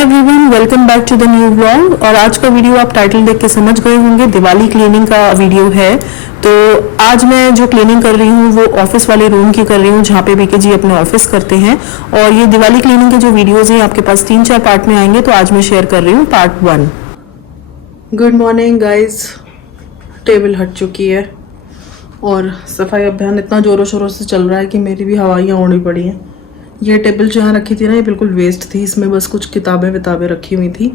Hi everyone, welcome back to the new vlog. और आज का वीडियो आप टाइटल देख के समझ गए होंगे, दिवाली क्लीनिंग का वीडियो है। तो आज मैं जो क्लीनिंग कर रही हूँ वो ऑफिस वाले रूम की कर रही हूँ, जहाँ पे बीके जी अपने ऑफिस करते हैं। और ये दिवाली क्लीनिंग के जो वीडियोज हैं आपके पास 3-4 पार्ट में आएंगे, तो आज मैं शेयर कर रही हूँ part 1। Good morning guys, table हट चुकी है और सफाई अभियान इतना जोरों शोरों से चल रहा है कि मेरी भी हवाइयाँ उड़ी पड़ी हैं। ये टेबल जहाँ रखी थी ना, ये बिल्कुल वेस्ट थी। इसमें बस कुछ किताबें विताबें रखी हुई थी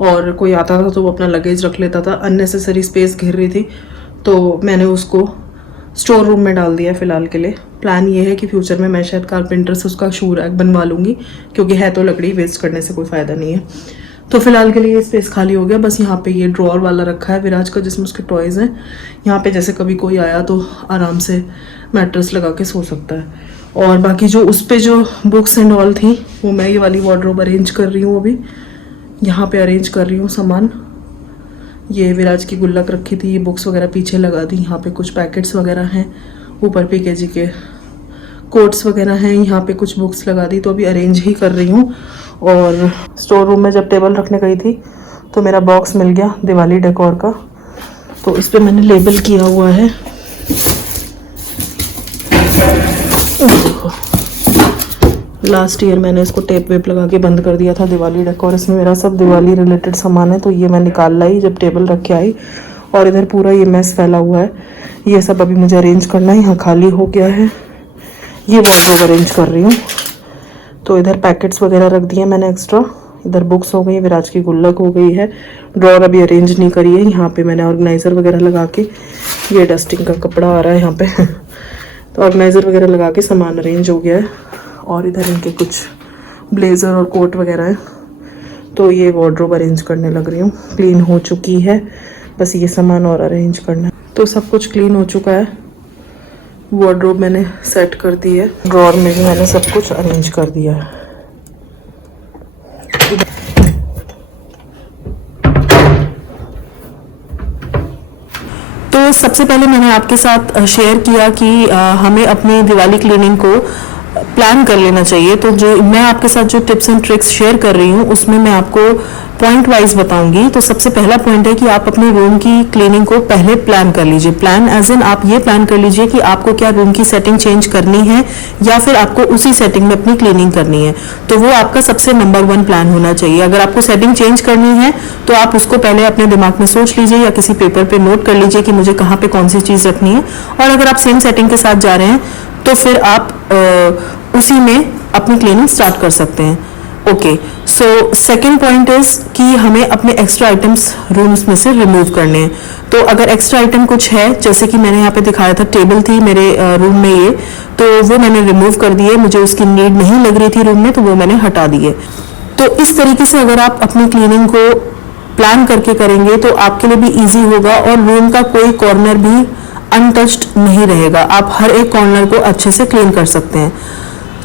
और कोई आता था तो वो अपना लगेज रख लेता था। अननेसेसरी स्पेस घेर रही थी, तो मैंने उसको स्टोर रूम में डाल दिया फ़िलहाल के लिए। प्लान ये है कि फ्यूचर में मैं शायद कारपेंटर से उसका शू रैक बनवा लूँगी, क्योंकि है तो लकड़ी, वेस्ट करने से कोई फ़ायदा नहीं है। तो फिलहाल के लिए ये स्पेस खाली हो गया। बस यहाँ पे ये ड्रॉअर वाला रखा है विराज का, जिसमें उसके टॉयज़ हैं। यहाँ पे जैसे कभी कोई आया तो आराम से मैट्रेस लगा के सो सकता है। और बाकी जो उस पे जो बुक्स एंड ऑल थी, वो मैं ये वाली वार्डरोब अरेंज कर रही हूँ। अभी यहाँ पे अरेंज कर रही हूँ सामान। ये विराज की गुल्लक रखी थी, ये बुक्स वगैरह पीछे लगा दी। यहाँ पे कुछ पैकेट्स वगैरह हैं, ऊपर पीके जी के कोट्स वगैरह हैं, यहाँ पे कुछ बुक्स लगा दी। तो अभी अरेंज ही कर रही हूँ। और स्टोर रूम में जब टेबल रखने गई थी तो मेरा बॉक्स मिल गया दिवाली डेकोर का, तो इस पे मैंने लेबल किया हुआ है। लास्ट ईयर मैंने इसको टेप वेप लगा के बंद कर दिया था, दिवाली डेकोर। इसमें मेरा सब दिवाली रिलेटेड सामान है, तो ये मैं निकाल लाई जब टेबल रख के आई। और इधर पूरा ये मैस फैला हुआ है, ये सब अभी मुझे अरेंज करना है। यहाँ खाली हो गया है, ये वार्डरोब अरेंज कर रही हूँ। तो इधर पैकेट्स वगैरह रख दिए मैंने एक्स्ट्रा। इधर बुक्स हो गई, विराज की गुल्लक हो गई है। ड्रॉअर अभी अरेंज नहीं करी है। यहाँ पे मैंने ऑर्गेनाइज़र वगैरह लगा के, ये डस्टिंग का कपड़ा आ रहा है यहाँ पे तो ऑर्गेनाइज़र वगैरह लगा के सामान अरेंज हो गया है। और इधर इनके कुछ ब्लेज़र और कोट वगैरह है, तो ये वार्डरोब अरेंज करने लग रही हूँ। क्लीन हो चुकी है, बस ये सामान और अरेंज करना है। तो सब कुछ क्लीन हो चुका है। वार्डरोब मैंने सेट कर दी है, ड्रॉअर में भी मैंने सब कुछ अरेंज कर दिया है। तो सबसे पहले मैंने आपके साथ शेयर किया कि हमें अपनी दिवाली क्लीनिंग को प्लान कर लेना चाहिए। तो जो मैं आपके साथ जो टिप्स एंड ट्रिक्स शेयर कर रही हूँ, उसमें मैं आपको पॉइंट वाइज बताऊंगी। तो सबसे पहला पॉइंट है कि आप अपने रूम की क्लीनिंग को पहले प्लान कर लीजिए। प्लान एज इन आप ये प्लान कर लीजिए कि आपको क्या रूम की सेटिंग चेंज करनी है, या फिर आपको उसी सेटिंग में अपनी क्लीनिंग करनी है। तो वो आपका सबसे नंबर 1 प्लान होना चाहिए। अगर आपको सेटिंग चेंज करनी है तो आप उसको पहले अपने दिमाग में सोच लीजिए, या किसी पेपर पे नोट कर लीजिए कि मुझे कहाँ पे कौन सी चीज़ रखनी है। और अगर आप सेम सेटिंग के साथ जा रहे हैं तो फिर आप उसी में अपनी क्लीनिंग स्टार्ट कर सकते हैं। Okay, so second point is कि हमें अपने एक्स्ट्रा आइटम्स रूम्स में से रिमूव करने हैं। तो अगर एक्स्ट्रा आइटम कुछ है, जैसे कि मैंने यहाँ पे दिखाया था, टेबल थी मेरे रूम में ये, तो वो मैंने रिमूव कर दिए। मुझे उसकी नीड नहीं लग रही थी रूम में, तो वो मैंने हटा दिए। तो इस तरीके से अगर आप अपनी क्लीनिंग को प्लान करके करेंगे तो आपके लिए भी ईजी होगा, और रूम का कोई कॉर्नर भी अनटच्ड नहीं रहेगा। आप हर एक कॉर्नर को अच्छे से क्लीन कर सकते हैं।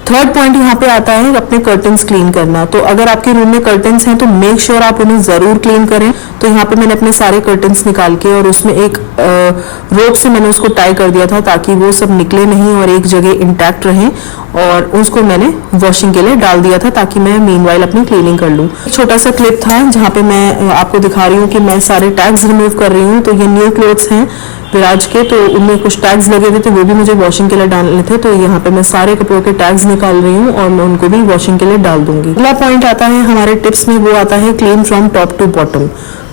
थर्ड पॉइंट यहाँ पे आता है अपने कर्टन्स क्लीन करना। तो अगर आपके रूम में कर्टन्स हैं तो मेक श्योर आप उन्हें जरूर क्लीन करें। तो यहाँ पे मैंने अपने सारे कर्टन्स निकाल के और उसमें एक रोप से मैंने उसको टाई कर दिया था, ताकि वो सब निकले नहीं और एक जगह इंटैक्ट रहें। और उसको मैंने वॉशिंग के लिए डाल दिया था, ताकि मैं मीनवाइल अपनी क्लीनिंग कर लूँ। छोटा सा क्लिप था जहाँ पे मैं आपको दिखा रही हूँ कि मैं सारे टैग्स रिमूव कर रही हूँ। तो ये न्यू क्लोथ्स हैं विराज के, तो उनमें कुछ टैग्स लगे हुए थे, वो भी मुझे वॉशिंग के लिए डालने थे। तो यहाँ पे मैं सारे कपड़ों के टैग्स निकाल रही हूँ और मैं उनको भी वॉशिंग के लिए डाल दूंगी। अगला पॉइंट आता है हमारे टिप्स में, वो आता है clean from top to bottom.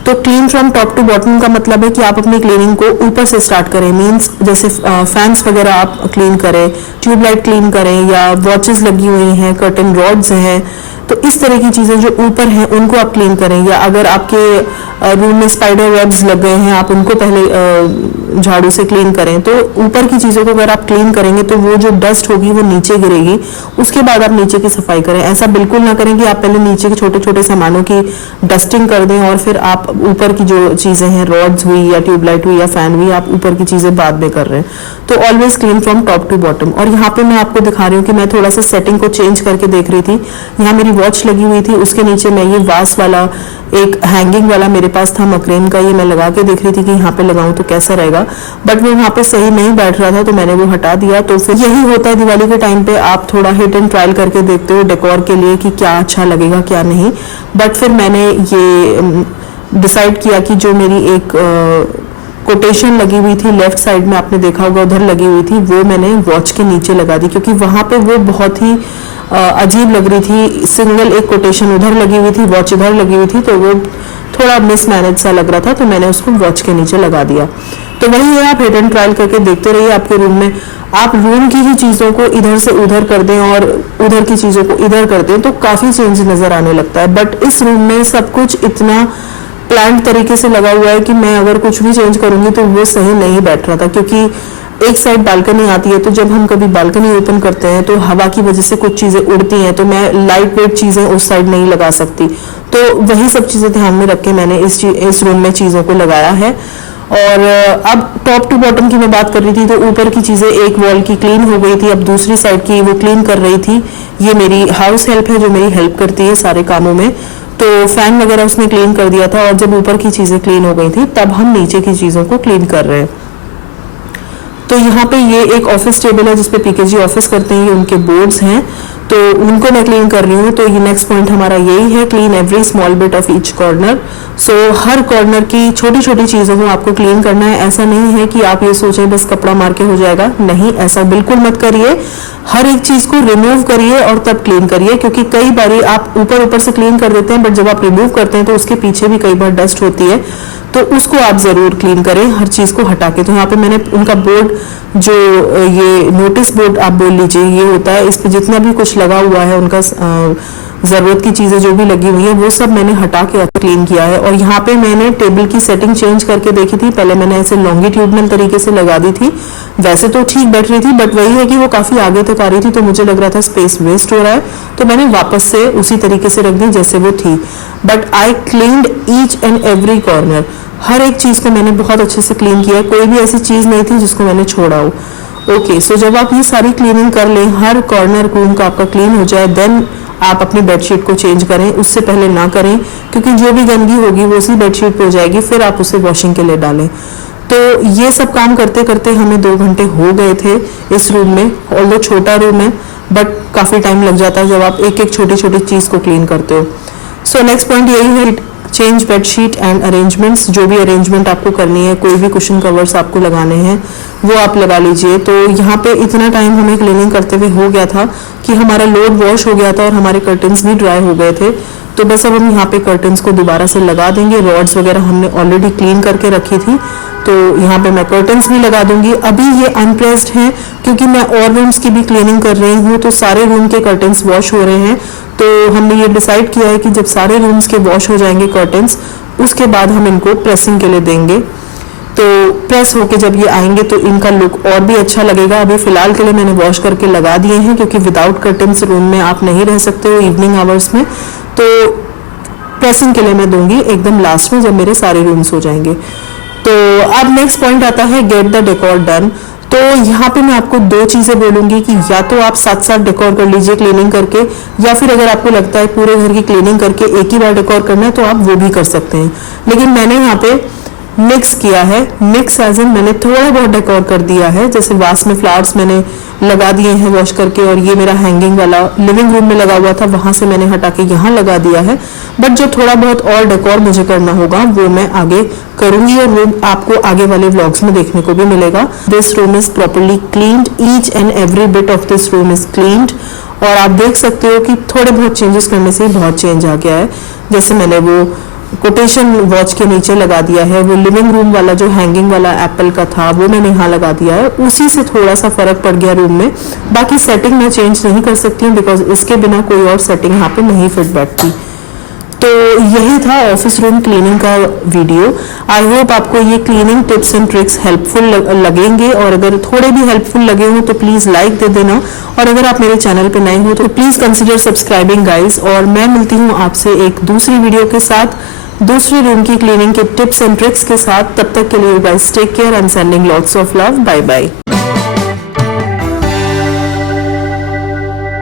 तो clean from top to bottom का मतलब है कि आप अपनी क्लीनिंग को ऊपर से स्टार्ट करें। मींस जैसे फैंस वगैरह आप क्लीन करें, ट्यूबलाइट क्लीन करें, या वॉचेस लगी हुई हैं, कर्टन रॉड्स हैं, तो इस तरह की चीज़ें जो ऊपर हैं उनको आप क्लीन करें। या अगर आपके रूम में स्पाइडर वेब्स लग गए हैं, आप उनको पहले झाड़ू से क्लीन करें। तो ऊपर की चीज़ों को अगर आप क्लीन करेंगे तो वो जो डस्ट होगी वो नीचे गिरेगी, उसके बाद आप नीचे की सफाई करें। ऐसा बिल्कुल ना करें कि आप पहले नीचे के छोटे छोटे सामानों की डस्टिंग कर दें और फिर आप ऊपर की जो चीज़ें हैं, रॉड्स हुई या ट्यूबलाइट हुई या फैन हुई, आप ऊपर की चीज़ें बाद में कर रहे हैं। तो always clean from top to bottom. और यहाँ पे मैं आपको दिखा रही हूँ कि मैं थोड़ा सा सेटिंग को चेंज करके देख रही थी। यहाँ मेरी वॉच लगी हुई थी, उसके नीचे मैं ये वास वाला एक हैंगिंग वाला मेरे पास था मकरेन का, ये मैं लगा के देख रही थी कि यहाँ पे लगाऊं तो कैसा रहेगा, बट वो वहाँ पे सही नहीं बैठ रहा था तो मैंने वो हटा दिया। तो फिर यही होता है दिवाली के टाइम पे, आप थोड़ा हिट एंड ट्रायल करके देखते हो डेकोर के लिए कि क्या अच्छा लगेगा क्या नहीं। बट फिर मैंने ये डिसाइड किया कि जो मेरी एक कोटेशन लगी हुई थी लेफ्ट साइड में, आपने देखा होगा उधर लगी हुई थी, वो मैंने वॉच के नीचे लगा दी, क्योंकि वहां पे वो बहुत ही अजीब लग रही थी। सिंगल एक कोटेशन उधर लगी हुई थी, वॉच इधर लगी हुई थी, तो वो थोड़ा मिसमैनेज सा लग रहा था, तो मैंने उसको वॉच के नीचे लगा दिया। तो वही है, आप हिट एंड ट्रायल करके देखते रहिए। आपके रूम में आप रूम की ही चीज़ों को इधर से उधर कर दें और उधर की चीज़ों को इधर कर दें तो काफ़ी चेंज नज़र आने लगता है। बट इस रूम में सब कुछ इतना प्लान्ड तरीके से लगा हुआ है कि मैं अगर कुछ भी चेंज करूंगी तो वो सही नहीं बैठ रहा था, क्योंकि एक साइड बालकनी आती है, तो जब हम कभी बालकनी ओपन करते हैं तो हवा की वजह से कुछ चीज़ें उड़ती हैं, तो मैं लाइट वेट चीज़ें उस साइड नहीं लगा सकती। तो वही सब चीज़ें ध्यान में रख के मैंने इस रूम में चीज़ों को लगाया है। और अब टॉप टू बॉटम की मैं बात कर रही थी, तो ऊपर की चीज़ें एक वॉल की क्लीन हो गई थी, अब दूसरी साइड की वो क्लीन कर रही थी। ये मेरी हाउस हेल्प है जो मेरी हेल्प करती है सारे कामों में। तो फैन वगैरह उसने क्लीन कर दिया था, और जब ऊपर की चीज़ें क्लीन हो गई थी तब हम नीचे की चीज़ों को क्लीन कर रहे हैं। तो यहाँ पे ये एक ऑफिस टेबल है जिसपे पीकेजी ऑफिस करते हैं, ये उनके बोर्ड्स हैं, तो उनको मैं क्लीन कर रही हूँ। तो ये नेक्स्ट पॉइंट हमारा यही है, clean every small bit of each corner. So her corner की छोटी छोटी चीज़ों को आपको क्लीन करना है। ऐसा नहीं है कि आप ये सोचें बस कपड़ा मार के हो जाएगा, नहीं, ऐसा बिल्कुल मत करिए। हर एक चीज़ को रिमूव करिए और तब क्लीन करिए, क्योंकि कई बार आप ऊपर ऊपर से क्लीन कर देते हैं, बट जब आप रिमूव करते हैं तो उसके पीछे भी कई बार डस्ट होती है, तो उसको आप ज़रूर क्लीन करें हर चीज़ को हटा के। तो यहाँ पे मैंने उनका बोर्ड, जो ये नोटिस बोर्ड आप बोल लीजिए, ये होता है, इस पे जितना भी कुछ लगा हुआ है, उनका ज़रूरत की चीज़ें जो भी लगी हुई है वो सब मैंने हटा के क्लीन किया है। और यहाँ पे मैंने टेबल की सेटिंग चेंज करके देखी थी, पहले मैंने ऐसे लॉन्गिट्यूडनल तरीके से लगा दी थी, वैसे तो ठीक बैठ रही थी, बट वही है कि वो काफ़ी आगे तक आ रही थी, तो मुझे लग रहा था स्पेस वेस्ट हो रहा है, तो मैंने वापस से उसी तरीके से रख दी जैसे वो थी। But I cleaned each and every corner, हर एक चीज़ को मैंने बहुत अच्छे से क्लीन किया, कोई भी ऐसी चीज़ नहीं थी जिसको मैंने छोड़ा हो। ओके, सो जब आप ये सारी क्लीनिंग कर लें, हर कॉर्नर रूम का आपका क्लीन हो जाए, देन आप अपनी बेडशीट को चेंज करें। उससे पहले ना करें, क्योंकि जो भी गंदगी होगी वो उसी बेडशीट पे हो जाएगी, फिर आप उसे वॉशिंग के लिए डालें। तो ये सब काम करते करते हमें 2 घंटे हो गए थे इस रूम में। ऑल्दो छोटा रूम है, बट काफ़ी टाइम लग जाता है जब आप एक एक छोटी छोटी चीज़ को क्लीन करते हो। सो नेक्स्ट पॉइंट यही है, चेंज बेडशीट एंड अरेंजमेंट्स। जो भी अरेंजमेंट आपको करनी है, कोई भी कुशन कवर्स आपको लगाने हैं वो आप लगा लीजिए। तो यहाँ पे इतना टाइम हमें क्लीनिंग करते हुए हो गया था कि हमारा लोड वॉश हो गया था और हमारे कर्टन्स भी ड्राई हो गए थे। तो बस अब हम यहाँ पे कर्टन्स को दोबारा से लगा देंगे। रॉड्स वगैरह हमने ऑलरेडी क्लीन करके रखी थी, तो यहाँ पे मैं कर्टन्स भी लगा दूंगी। अभी ये अनप्रेस्ड हैं क्योंकि मैं और रूम्स की भी क्लीनिंग कर रही हूँ, तो सारे रूम के कर्टन्स वॉश हो रहे हैं। तो हमने ये डिसाइड किया है कि जब सारे रूम्स के वॉश हो जाएंगे कर्टन्स, उसके बाद हम इनको प्रेसिंग के लिए देंगे। तो प्रेस होके जब ये आएंगे तो इनका लुक और भी अच्छा लगेगा। अभी फिलहाल के लिए मैंने वॉश करके लगा दिए हैं, क्योंकि विदाउट कर्टन्स रूम में आप नहीं रह सकते हो इवनिंग आवर्स में। तो प्रेसिंग के लिए मैं दूंगी एकदम लास्ट में, जब मेरे सारे रूम्स हो जाएंगे। तो अब नेक्स्ट पॉइंट आता है, गेट द डेकोर डन। तो यहाँ पे मैं आपको 2 चीज़ें बोलूँगी कि या तो आप साथ साथ डेकोर कर लीजिए क्लीनिंग करके, या फिर अगर आपको लगता है पूरे घर की क्लीनिंग करके एक ही बार डेकोर करना है तो आप वो भी कर सकते हैं। लेकिन मैंने यहाँ पे मिक्स किया है। मिक्स एज इन मैंने थोड़ा बहुत डेकोर कर दिया है, जैसे वास में फ्लावर्स मैंने लगा दिए हैं वॉश करके, और ये मेरा हैंगिंग वाला लिविंग रूम में लगा हुआ था, वहां से मैंने हटा के यहाँ लगा दिया है। बट जो थोड़ा बहुत और डेकोर मुझे करना होगा वो मैं आगे करूंगी, और वो आपको आगे वाले व्लॉग्स में देखने को भी मिलेगा। This room is properly cleaned, each and every bit of this room is cleaned. और आप देख सकते हो कि थोड़े बहुत चेंजेस करने से बहुत चेंज आ गया है। जैसे मैंने वो कोटेशन वॉच के नीचे लगा दिया है, वो लिविंग रूम वाला जो हैंगिंग वाला एप्पल का था वो मैंने यहाँ लगा दिया है, उसी से थोड़ा सा फर्क पड़ गया रूम में। बाकी सेटिंग मैं चेंज नहीं कर सकती हूँ, बिकॉज इसके बिना कोई और सेटिंग यहाँ पे नहीं फिट बैठती। तो यही था ऑफिस रूम क्लीनिंग का वीडियो। आई होप आपको ये cleaning tips and tricks helpful लगेंगे, और अगर थोड़े भी हेल्पफुल लगे हो तो प्लीज़ लाइक दे देना, और अगर आप मेरे चैनल पे नए हो तो प्लीज़ कंसिडर सब्सक्राइबिंग गाइज। और मैं मिलती हूँ आपसे एक दूसरी वीडियो के साथ, दूसरे रूम की क्लीनिंग के टिप्स एंड ट्रिक्स के साथ। तब तक के लिए guys take care, I am sending lots of love, bye bye.